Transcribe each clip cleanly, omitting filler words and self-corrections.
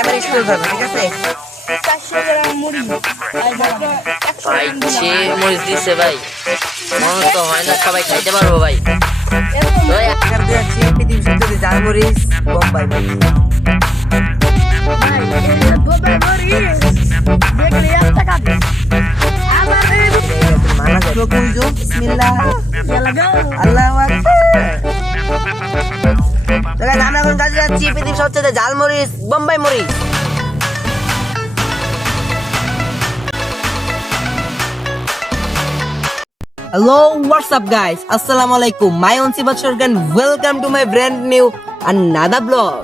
Camera still ধরবে, ঠিক আছে? 400 গ্রাম মুড়ি ভাই সে মরিচ দিছে ভাই, মনে তো হয় না সবাই খাইতে পারবো ভাই। ভাই টাকা দিয়ে যাচ্ছি পৃথিবীর সবচেয়ে ঝাল মরিচ বোম্বাই মরিচ। মানা যায় তো কুইজো বিসমিল্লাহ আল্লাহু আকবার। তো গাইস আমরা এখন কাজে যাচ্ছি পৃথিবীর সবচেয়ে ঝাল মরিচ বোম্বাই মরিচ। Hello, what's up guys? Assalamu alaikum. My own Sibat Shorgan. Welcome to my brand new another vlog.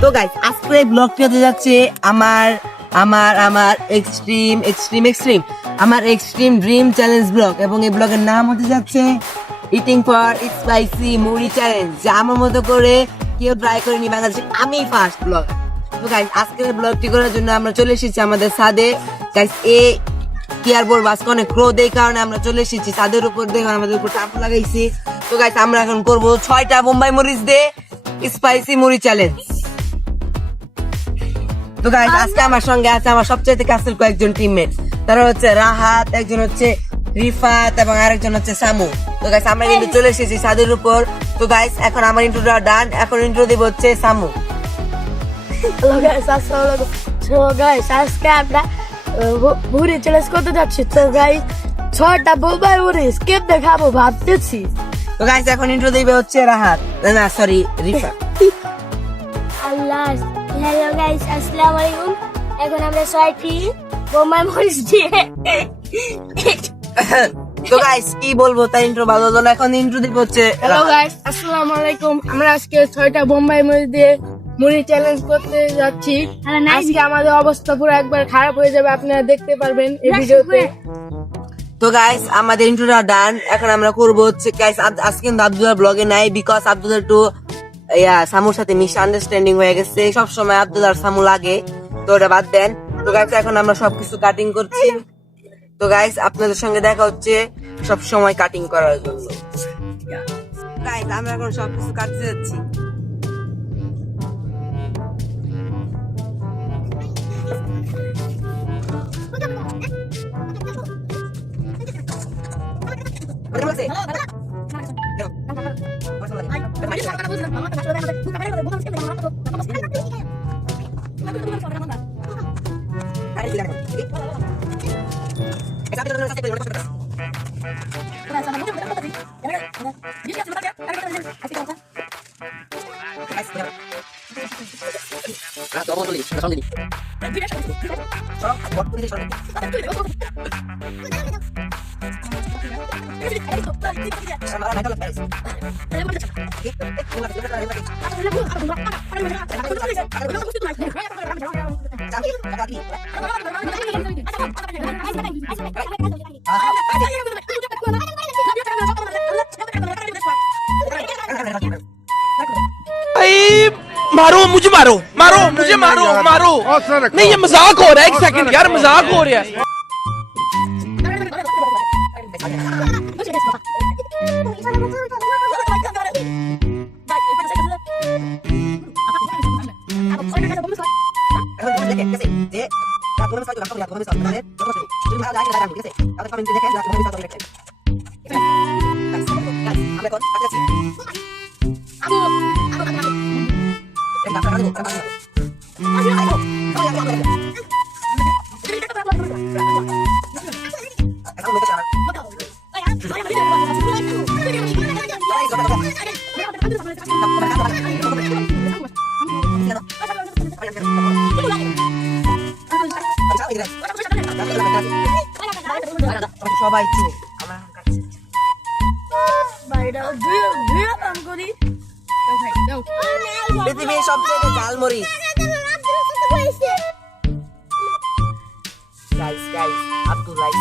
তো গাইস আজকে এই ব্লগটি হতে যাচ্ছে আমার এক্সট্রিম ড্রিম চ্যালেঞ্জ ব্লগ, এবং এই ব্লগের নাম হতে যাচ্ছে ইটিং ফর স্পাইসি মুড়ি চ্যালেঞ্জ, যা আমার মতো করে কেউ ট্রাই করেনি বাংলাদেশে, আমি ফার্স্ট ব্লগ। তো গাইস আজকের ব্লগটি করার জন্য আমরা চলে এসেছি আমাদের ছাদে। গাইস কি আর বলবো, আজকে অনেক রোদ, এই কারণে আমরা চলে এসেছি ছাদের উপর, দেখুন আমাদের উপর টাপ লাগাইছি। তো গাইস আমরা এখন করবো 6টা বোম্বাই মরিচ দিয়ে স্পাইসি মুড়ি চ্যালেঞ্জ। তো গাইস আজকে আমার সঙ্গে আছে আমার সবচেয়ে কাছের কয়েকজন টিমমেট, তারা হচ্ছে রাহাত, একজন হচ্ছে রিফাত এবং আরেকজন হচ্ছে সামু। তো গাইস আমরা কিন্তু চলে এসেছি ছাদের উপর। তো গাইস এখন আমার ইন্ট্রোটা ডান, এখন ইন্ট্রো দিব হচ্ছে সামু। হ্যালো গাইস, আসসালামু আলাইকুম। তো গাইস আজকে আমরা মুড়ি চ্যালেঞ্জ করতে যাচ্ছি। তো গাইস 6টা বোম্বাই মুড়ি স্কিপ দেখাবো ভাবতেছি। তো গাইস এখন ইন্ট্রো দিবে হচ্ছে রাহাত, না সরি রিফাত। আল্লাহ, হ্যালো গাইস, আসসালামু আলাইকুম। এখন আমরা 6টি বোম্বাই মরিচ দিয়ে তো গাইস কি বলবো, তাই ইন্ট্রো ভালো হলো না, এখন ইন্ট্রো দিব হচ্ছে হ্যালো গাইস, আসসালামু আলাইকুম। আমরা আজকে 6টা বোম্বাই মরিচ দিয়ে মুড়ি চ্যালেঞ্জ করতে যাচ্ছি। আজকে আমাদের অবস্থা পুরো একবার খারাপ হয়ে যাবে, আপনারা দেখতে পারবেন এই ভিডিওতে। তো গাইস আমাদের ইন্ট্রোটা ডান, এখন আমরা করবো হচ্ছে গাইস আজকে কিন্তু আব্দুল্লাহ ব্লগে নাই, বিকজ আব্দুল্লাহ একটু সামুর সাথে মিস আন্ডারস্ট্যান্ডিং হয়ে গেছে, সব সময় আব্দুল্লাহ আর সামু লাগে, তো ওটা বাদ দেন। তো গাইস এখন আমরা সবকিছু কাটিং করছি। তো গাইস আপনাদের সঙ্গে দেখা হচ্ছে সব সময় কাটিং করার জন্য। গাইস আমরা এখন সবকিছু কাটতে যাচ্ছি। मारो मुझे, मारो मारो मुझे, मारो मारो। नहीं ये मजाक हो रहा है, एक सेकंड यार, मजाक हो रहा है। সবাই চুপ, আমরা এখন কাটছি। পৃথিবীর সবচেয়ে ঝাল মরিচ। গাইস গাইস আব্দুল লাইস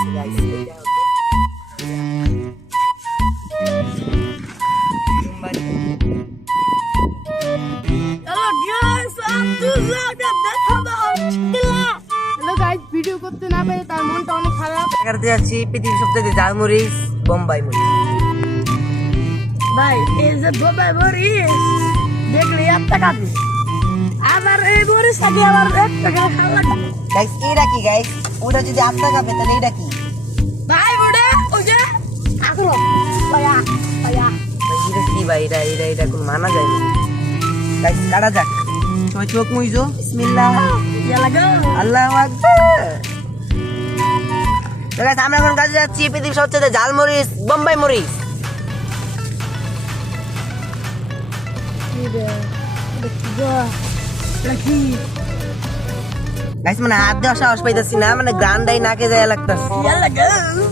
গাইস ভিডিও করতে না পেরে তার মনটা অনেক খারাপ। কাটতে যাচ্ছি পৃথিবীর সবচেয়ে ঝাল মরিচ বোম্বাই মরিচ। ভাই এই যে বোম্বাই মরিচ দেখলে একটা কাটবে, আবার এই মরিচ থাকে আবার 1 টাকা খাওয়া লাগবে গাইস এটা কি গাইস ওটা যদি আত্মা খাবে তাহলে এটা কি ভাই বুড়ে ওই যে আকলো পায়া পায়া এটা কি ভাই এটা কোনো মানা যায় না গাইস কাটা যাক সবাই চোখ মুইজো বিসমিল্লাহ ইয়া লাগা আল্লাহু আকবার তো গাইস আমরা এখন কাজে যাচ্ছি পৃথিবীর সবচেয়ে ঝাল মরিচ বোম্বাই মরিচ লাকি গাইস মানে হাত দেওয়া সাহস পাইতাছি না মানে গান্ডাই নাকে যায় লাগতাছে ইয়া লাগা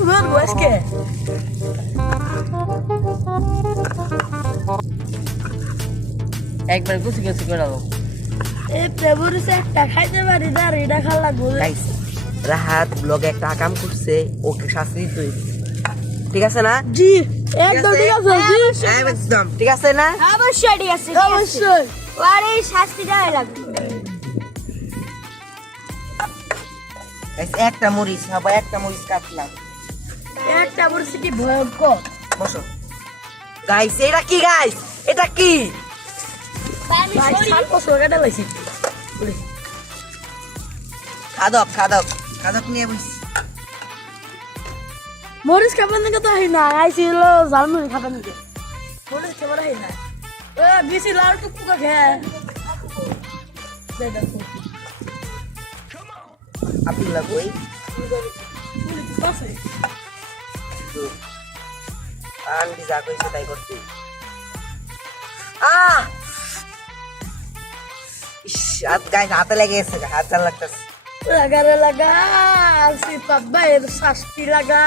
মোর বসকে একবার কুচি কুচি করে দাও এই প্রেমর সে একটা খাইতে পারি না এটা খাওয়া লাগবে গাইস রাহাত ব্লগে একটা কাম করছে ওকে শাস্তি দিতে হইবে। ঠিক আছে না জি একদম ঠিক আছে জি একদম ঠিক আছে না অবশ্যই ঠিক আছে অবশ্যই আর এই শাস্তি দেওয়া লাগবে গাইস একটা মরিচ হবে একটা মরিচ কাটলাম একটা বলছি কি ভয়ঙ্কর বসো গাইস এটা কি গাইস এটা কি আমি ভাই সরি। 7 বছর কাটা লাইছি খাদক নিয়ে বসছি মরিচ খাবেন নাকি তো হয় না আইছিল জালমুড়ি খাবেন নাকি মরিচ খাবার হয় না ও বেশি লাল টুকু খেয়ে দেখো আব্দুল্লাহ কই কসে আন্টি যা কইছে তাই করতে গাইস হাতে লেগে গেছে হাত চাল লাগতেছে লাগারে লাগা সিপাত ভাইয়ের শাস্তি লাগা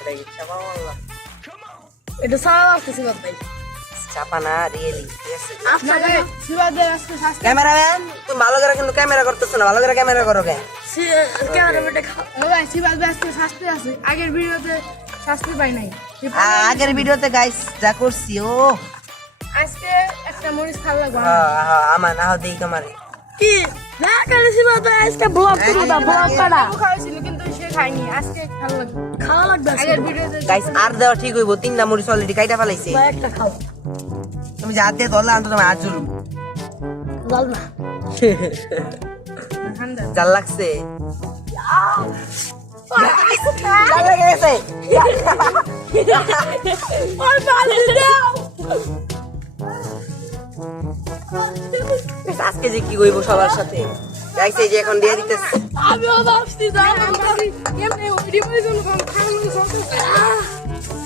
এটা ইচ্ছা পাওয়া আল্লাহ এটা সারা আসছে সিপাত ভাই চাপা না রিয়েলি ঠিক আছে আপনাকে সিপাত ভাই আজকে শাস্তি ক্যামেরাম্যান তুমি ভালো করে কিন্তু ক্যামেরা করতেছ না ভালো করে ক্যামেরা করো কেন ক্যামেরা বেটে খা ভাই সিবাস ভাই আজকে শাস্তি আছে আগের ভিডিওতে শাস্তি পাই নাই আগের ভিডিওতে গাইস যা করছি ও আজকে একটা মরিচ খাওয়া লাগবে আমার না দেই তোমার কি না করে সিপাত ভাই আজকে ব্লগ করব না ব্লগ করা খাওয়াইছিল কিন্তু সে খায়নি আজকে খাওয়া লাগবে খাওয়া লাগবে আগের ভিডিওতে গাইস আর দেওয়া ঠিক হইব তিনটা মরিচ অলরেডি কাইটা ফেলাইছে ভাই একটা খাও তুমি যা দিয়ে ধরলে আমি তোমার হাত জুলুম লাল না জাল লাগছে জাল লেগে গেছে ওই পানি দাও আজকে যে কি কইব সবার সাথে গাইস এই যে এখন দিয়ে দিতেছে আমিও ভাবছি যাও কেমনে ভিডিও জন্য খাওয়া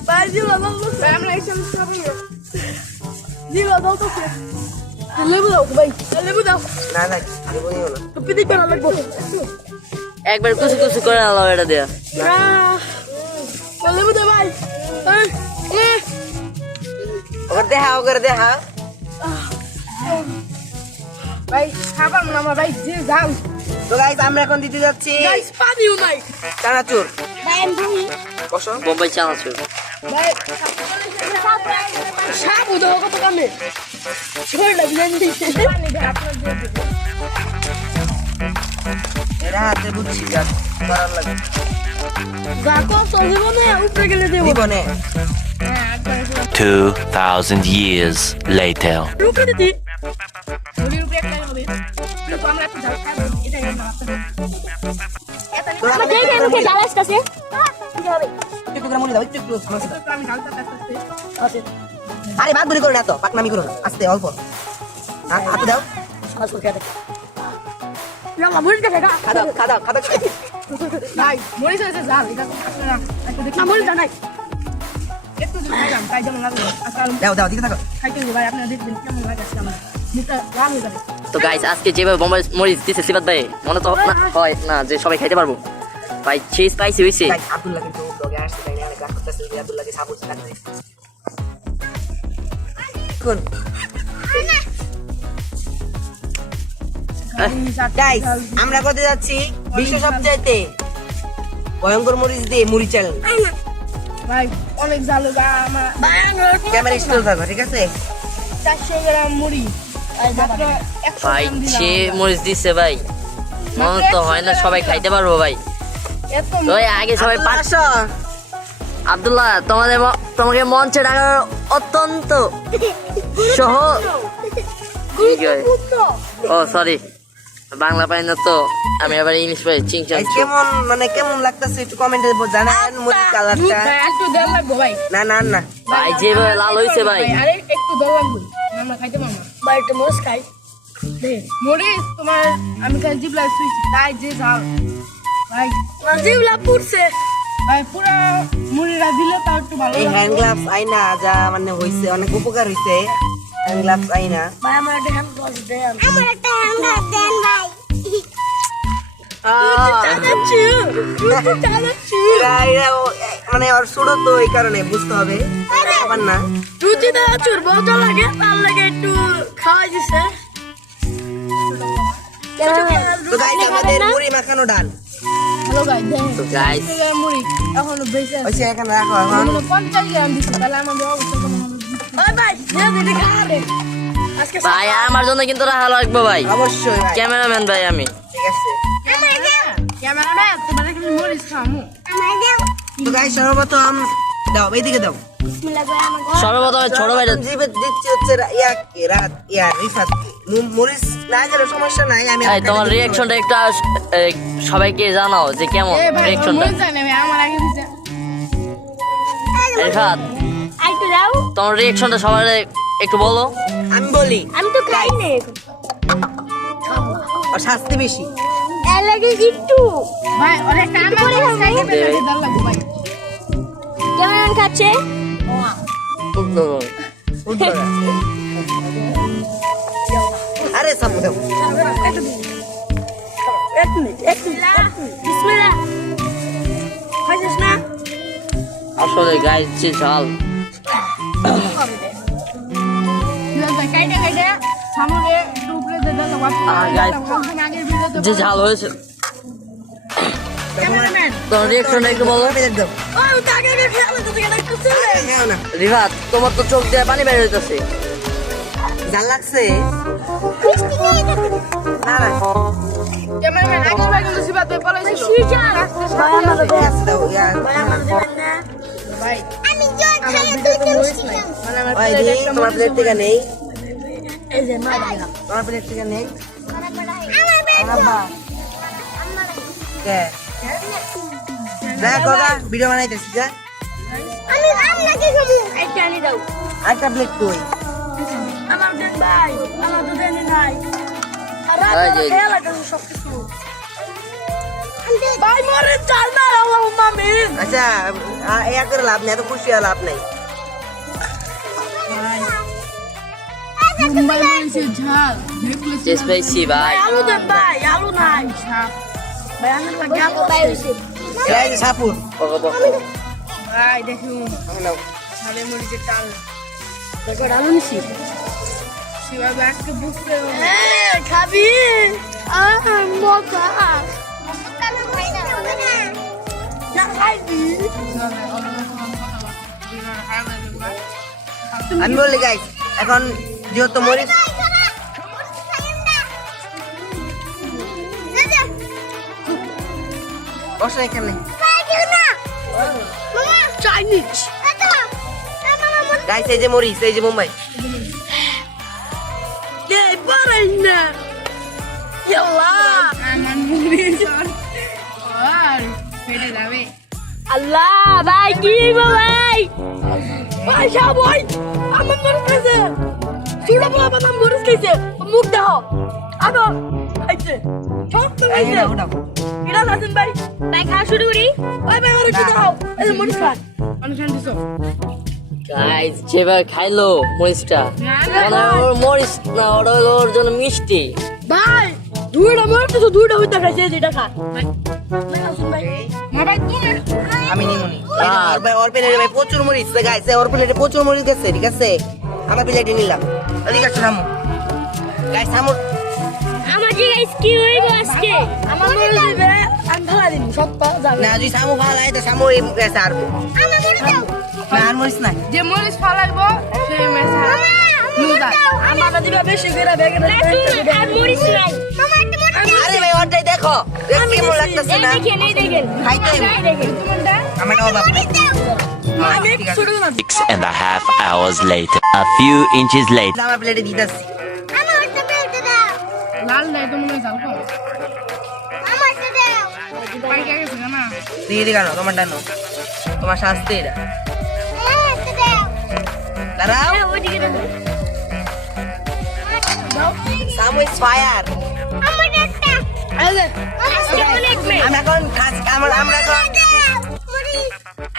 বাজি লাল আমরা এসব খাবো না জিলা দাও তো লেবু দাও ভাই লেবু দাও না না দেবইও না টুপি দিতে না লাগবো একবার কুচি কুচি করে দাও এটা দিয়া লেবু দে ভাই ওকে দেখা ভাই খাবার না আমার ভাই যে যাও তো গাইস আমরা এখন দিতে যাচ্ছি গাইস পানিও নাই চানাচুর ভাই আমি ভুল বসো বোম্বাই চানাচুর ভাই সাবু দাও কত কামে ছোড় না বিয়ান দিতে এরা হাতে বুঝছি যা করার লাগে যাকো চলবে না উপরে গেলে দেব জীবনে 2,000 years later. উপরে দিতে শরীর উপরে একটা হবে তো আমরা একটু যাও খাবো এটা আমার দেখে মুখে জ্বালা আসতেছে কি হবে একটু করে মনে দাও একটু আমি ঢালতে আসতে আছে আরে বাদ বুড়ি করো না তো পাকনামি করো না আস্তে অল্প হাতে দাও আসল কেটে ইয়ালা মুড়ি কেটে গা খাদাও ভাই মরিচ আছে জাল এটা আপনারা একটু দেখি না মুড়ি জানাই একটু যদি খাইলাম তাই যেমন লাগলো আজকে দাও দিকে থাকো খাইতে হবে ভাই আপনারা দেখবেন কেমন লাগে আজকে আমার মুখটা লাল হয়ে যাবে তো গাইস আজকে যেভাবে বোম্বাই মরিচ দিছে সিবাত ভাই মনে তো না হয় না যে সবাই খাইতে পারবো ভাই সেই স্পাইসি হইছে গাইস আব্দুল্লাহ কিন্তু ব্লগে আসছে তাই অনেক রাগ করতেছে যে আব্দুল্লাহকে সাপোর্ট করতে কোন গাইস আমরা করতে যাচ্ছি বিশ্ব সবচাইতে ভয়ঙ্কর মরিচ দিয়ে মুড়ি চ্যালেঞ্জ ভাই অনেক জাল গা আমার ক্যামেরা স্টিল থাকো ঠিক আছে 400 গ্রাম মুড়ি মাত্র 100 ভাই গ্রাম দিলাম সে আমরা। মরিচ দিছে ভাই মনে তো হয় না সবাই খাইতে পারবো ভাই এত ওই আগে সবাই আসো আব্দুল্লাহ তোমাকে মঞ্চে ডাকার অত্যন্ত সহ গুরুত্বপূর্ণ। ও সরি, বাংলা পাই না তো, আমি আবার ইংলিশ পাই। চিংচাং Guys, কেমন লাগতেছে একটু কমেন্টে জানান মুড়ি কালারটা। ভাই একটু দেড় লাগবো ভাই। না ভাই যেভাবে লাল হয়েছে ভাই, আরে একটু দেড় লাগবে, আমরা খাইতে পারবো না। ভাই একটা মোষ খাই দে মরিচ তোমার আমি খাই জিবলা সুইছি তাই যে ঝাল ভাই। জিবলা পুড়ছে ভাই পুরা মুড়িটা দিলে তাও একটু ভালো এই লাগবে। হ্যান্ড গ্লাভস আইনা যা মানে হইছে অনেক উপকার হইছে হ্যান্ড গ্লাভস আইনা। ভাই আমার একটা হ্যান্ড গ্লাভস দেন আমার একটা হ্যান্ডার দেন ভাই। চালাচ্ছি চালাচ্ছি মানে ওর ছোট তো এই কারণে বুঝতে হবে আবার না। রুচি দেওয়া চুর মজা লাগে, তার লাগে একটু খাওয়াই দিছে। তো গাইস আমাদের মুড়ি মাখানো ডাল হ্যালো গাই দেন তো গাইস মুড়ি এখনো বেঁচে আছে। ওইসে এখানে রাখো এখন। 50 গ্রাম দিছি, তাহলে আমাদের অবস্থা কেমন হবে? ওই ভাই দিদি খাওয়াবে আজকে ভাই আমার জন্য কিন্তু রাখা লাগবে ভাই, অবশ্যই ভাই, ক্যামেরাম্যান ভাই আমি। ঠিক আছে। ক্যামেরাম্যান তোমার এখানে মরিচ খামু। তো গাইস সর্বপ্রথম দাও এইদিকে দাও। বিসমিল্লাহ করে আমাকে সর্বপ্রথমে ছোট ভাইটা জিবে দিচ্ছি হচ্ছে রিফাতকে মরিচ না গেলে সমস্যা নাই। আমি এই তোমার রিয়াকশনটা একটু সবাইকে জানাও যে কেমন এ ভাই রিয়াকশনটা। মরিচ জানে ভাই আমার আগে দিছে। রিফাত আইটু দাও। তোমার রিয়াকশনটা সবাই একটু বলো। আমি বলি আমি তো খাই না এখন। ওর শাস্তি বেশি। এর লাগে একটু ভাই অনেক টাইম করে লাগে খাইতে দে ভাই। পেলে দাল লাগবে ভাই। কেমন খাচ্ছে? আরে সামু দাও। এক মিনিট বিসমিল্লাহ। খাইছিস না আসলে গাইস যে ঝাল, কাইটা সামনে একটু উপরে দে দাও বাপ। guys, আগের ভিডিওতে যে ঝাল হয়েছে, ক্যামেরাম্যান তোমার রিয়াকশনটা একটু বলো। আমি দাও। ও তাকে আগে খেয়াল তো থেকে দেখতেছ খেও না। রিফাত তোমার তো চোখ দিয়ে পানি বের হইতেছে। জাল লাগছে? মিষ্টি নিয়ে যেতে। না না ক্যামেরাম্যান আগের বার কিন্তু সিবাত ভাই পলাইছিল। ভাই আমার ঠিক আছে দাও। ভাই আমার দিবেন না ভাই আমি জল আমার খাই ভিডিওতে তুই মরিচ মিষ্টি নাই। খাও। মানে আমার ভাই প্লেটে দি একটা তোমার মরিচ প্লেট থেকে নেই। এই যে মা দিলাম তোমার প্লেট থেকে নেই। আমার বেড আব্বা কে দেখ কোকা ভিডিও বানাইতেছিস যা। আমি আপনাকে খাবো। একটা আনি দাও। আরেকটা প্লেট কই? আমার দেন ভাই আমার তো দেন নাই আর এই যে- খেয়াল রাখো সব কিছু ভাই মরে চাল না আল্লাহ মামি আচ্ছা ইয়া করে লাভ নেই, এত খুশি হওয়া লাভ নাই। মুম্বাই মরিচের ঝাল দেখলে টেস্ট পাইছি ভাই। আলু দেন ভাই আলু নাই ভাই আমি লাগে আলু ভাই হইছে। এই যে সাপুর ভাই দেখুন নাও। ঝালে মরিচের ডাল দেখো আলু নিছি শিবা ব্যাগকে বুঝতে হবে। খাবি মজা কালো খাই না হবে না। না খাইবি আমি বলি গাইস এখন যেহেতু মরিচ বসে এখানে চাইনিজ গাইস এই যে মরিচ এই যে মুম্বাই এই পারেন না ইয়াল্লা আমার মরিচ আর ফেটে যাবে। আল্লাহ ভাই কি ভাই ভাই সবাই আমার মরে গেছে ছোট বড় বাদাম মরে গেছে মুখ দাও আগো আইছে সব তো এই গেছে নাও, নাও। ইরা আছেন ভাই ভাই খাওয়া শুরু করি। ওই ভাই ওরে কি দাও এই মরে খান অনুষ্ঠান দিছো গাইস যেভাবে খাইলো মরিচটা, মানে ওর মরিচ না, ওটা হলো ওর জন্য মিষ্টি। ভাই দুইটা মরে তো দুইটা হইতা খাইছে যেটা খা ভাই আসুন ভাই মা ভাই তুমি আমি নিমুনি ওর প্লেটে ভাই প্রচুর মরিচ গাইস ওর প্লেটে প্রচুর মরিচ গেছে ঠিক আছে আমার প্লেটে নিলাম ঠিক আছে সামু গাইস সামু আমার যে গাইস কি হইব আজকে? আমার মরে দিবে আমি ভাড়া দিন সত্য যাবে না যদি সামু ভালো হয় তো সামু এই গেছে আর আমার মরে দাও। না আর মরিচ নাই যে মরিচ ফালাইবো সেই মেসা নুদা আমার দিবে বেশি করে বেগে না তুমি আর মরিস নাই। মামা একটা মরিস দাও। আরে ভাই ওরটাই দেখো দেখি কেমন লাগতেছে এই না দেখেন এই দেখেন। খাইতে এই দেখেন। তোমারটা আমার নাও বাবা মরিচ দাও। আমি ঠিক আছে ছোট না 6.5 hours later. A few inches later. আমার প্লেটে দিতেছি আমার জাল দেয় তো মনে হয় জাল খাও পাইকা গেছে না দিয়ে দি কেন তোমার ডানো তোমার শাস্তি এটা দাঁড়াও সামু ইজ ফায়ার আমরা এখন আমরা এখন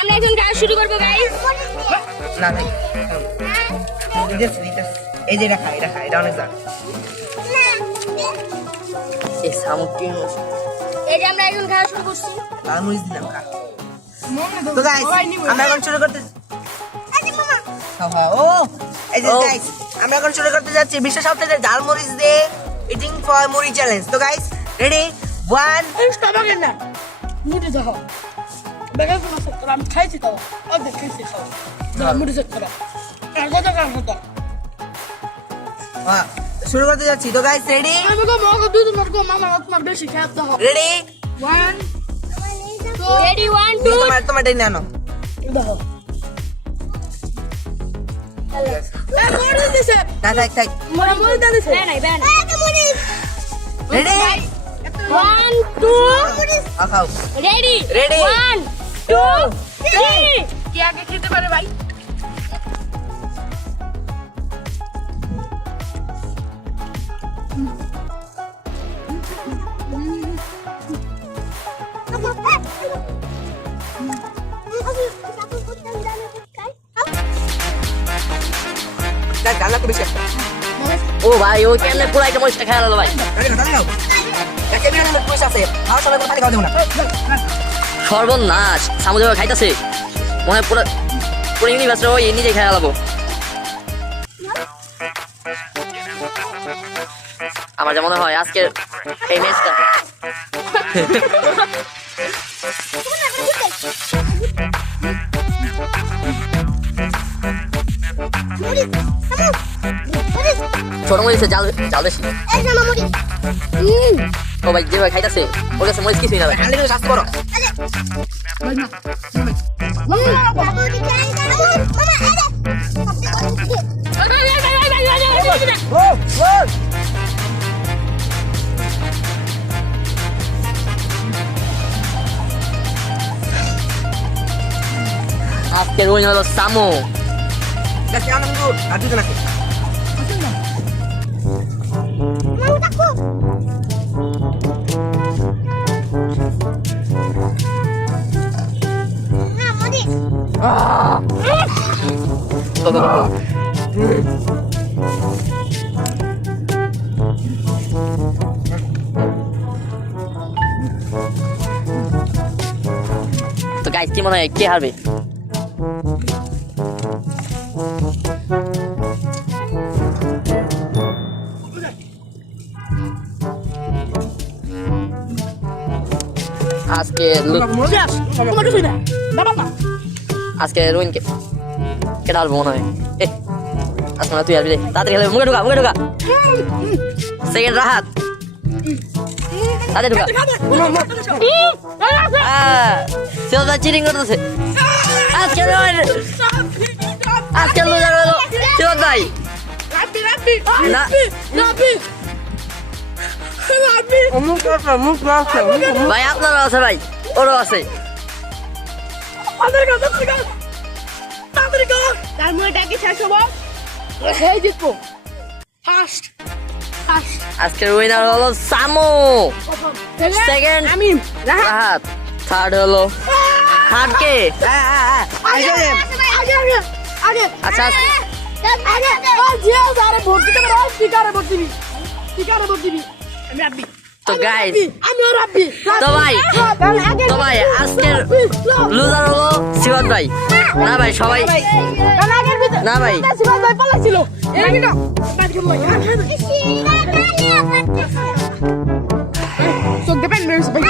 আমরা এখন গান শুরু করবো গাইস না না এই যে এটা খা এটা অনেক জান এই সামুকি এই যে আমরা এখন গান শুরু করছি লাল মরিচ দিলাম খা তো গাইস আমরা এখন শুরু করতে ও এই যে গাইস আমরা এখন শুরু করতে যাচ্ছি বিশ্ব সবথেকে ঝাল মরিচ দিয়ে ইটিং ফর মুড়ি চ্যালেঞ্জ তো গাইস রেডি 1 স্টমাকে না মুড়ি যাও বেগাল কোন আছে আমি খাইছি তো অর্ধেক খাইছি খাও যা মুড়ি চেক করো আর কত কাম হতো শুরু করতে যাচ্ছি তো গাইস রেডি আমি গো মগো দুধ মরগো মামা তোমার বেশি খাইতে দাও রেডি 1 রেডি 1 2 তোমার টেনে আনো দাও মুড়ি দিছে থাক মুড়ি দিছে নাই বেন রেডি 1 2 খাও রেডি Ready? 1 2 3 কি আগে খেতে পারে ভাই জানলা তো বেশি ও ভাই ও কেমনে পুরাইটা মরিচটা খেয়ে গেল ভাই দাঁড়াও একে বিরান লোক পয়সা আছে খাওয়ার সময় কোনো পানি খাওয়া দেবো না সর্বনাশ সামু যাবে খাইতাছে মনে হয় পুরো পুরো ইউনিভার্সিটি ওই নিজে খেয়ে গেলাবো আমার যা মনে হয় আজকের এই ম্যাচটা ছোট মরিচে জাল জাল বেশি ও ভাই যেভাবে খাইতাছে ওর কাছে মরিচ কিছুই না ভাই খালি করে শাস্তি করো আজকের ওই হলো সামু দেখি আমি কিন্তু আর দুজন আছে তো গাইস কি মনে হয় কে হারবে আজকে তোমার কিছু না বাবা না আজকে রুইন কে কে ঢালবো মনে হয় আজকে তুই আসবি তাড়াতাড়ি খেলে মুখে ঢোকা সেকেন্ড রাহাত তাড়াতাড়ি ঢোকা সেও চিটিং করতেছে আজকে লুজার হলো সেও ভাই না ভাই আপনারও আছে ভাই ওরও আছে তার মনে ডাকি শেষ হবো সেই জিতবো ফার্স্ট আজকের উইনার হলো সামু সেকেন্ড আমি রাহাত থার্ড হলো থার্ড কে আচ্ছা ভোট দিতে পারো স্পিকারে ভোট দিবি আমি রাব্বি তো গাইস আমিও রাব্বি তো ভাই আজকের লুজার হলো শিবন ভাই না ভাই সবাই না ভাই সিবাস ভাই পালাছিল এই না চোখ দেবেন মেরেছে ভাই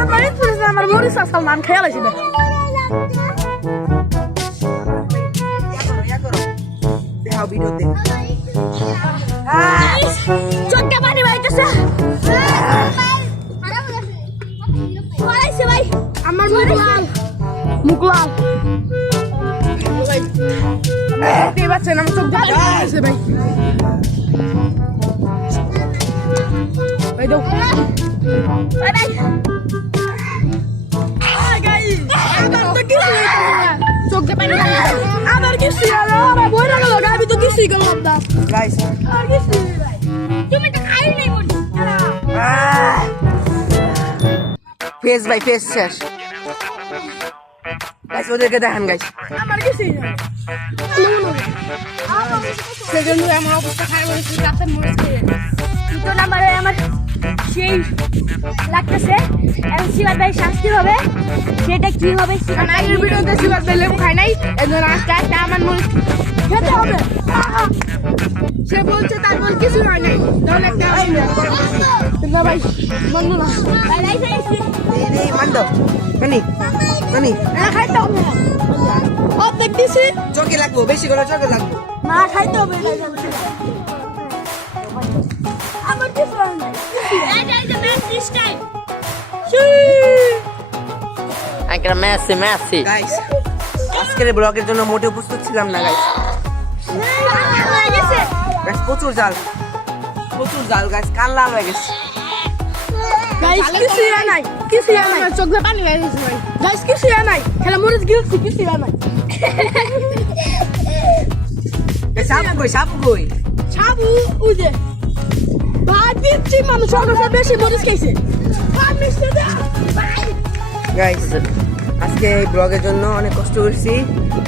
আমার ইনফ্লুয়েন্সার আমার মরিস সালমান খেয়াল আছে ভাই দেখাও ভিডিওতে চোখটা পানি বাইতেছে ভাই আমার মুখ লাল ভাই দেখতে পাচ্ছেন আমার চোখ ভাই এই দাও বাই বাই গাইস আমার তো কিছু চোখ দিয়ে পানি ঢালি আমার কিছু হলো আমার বই না গেল আমি তো কিছুই করলাম না গাইস আর কিছু ভাই তুমি তো খাই নাই বলি ফেস বাই ফেস শেষ গাইস ওদেরকে দেখান গাইস আমার কিছুই না সেজন্য আমার অবস্থা খারাপ হয়েছে রাতে মরিচ খেয়ে দ্বিতীয় নাম্বারে আমার সেই লাগতেছে এখন শিবাদ ভাই শাস্তি হবে সেটা কি হবে কারণ আগের ভিডিওতে সিগারেট দিলে খাই নাই এজন্য আজকে একটা আমার মরিচ খেতে হবে সে বলছে তার বল কিছু হয় নাই তাহলে একটা না ভাই মন্দ না ভাই ভাই ভাই এই মান্ডো কানি কানি খাইতে হবে না অর্ধেক দিছি চোখে লাগবো বেশি করে চোখে লাগবো না খাইতে হবে না আমার কিছু হয় না এই যে ম্যাচ দিস টাইম একটা মেসি মেসি গাইস আজকের ব্লগের জন্য মোটেও প্রস্তুত ছিলাম না গাইস হয়ে গেছে গাইস প্রচুর জাল গাইস কান লাল হয়ে গেছে গাইস কিছুই হয় নাই কিছুই হয় নাই আমার চোখ দিয়ে পানি বের হয়েছে ভাই গাইস কিছুই হয় নাই খেলা মরিচ গিলছি কিছুই হয় নাই সাপু কই সাবু ওই যে ভাই পিচ্ছি মানুষ সবচেয়ে বেশি মরিচ খাইছে ভাই মিষ্টি দে ভাই গাইস আজকে এই ব্লগের জন্য অনেক কষ্ট করছি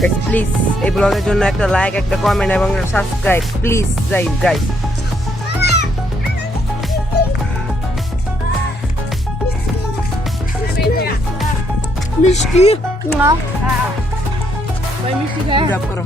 গাইস প্লিজ এই ব্লগের জন্য একটা লাইক একটা কমেন্ট এবং সাবস্ক্রাইব প্লিজ গাইস মিষ্টি না ভাই মিষ্টি খায় ড্রপ করো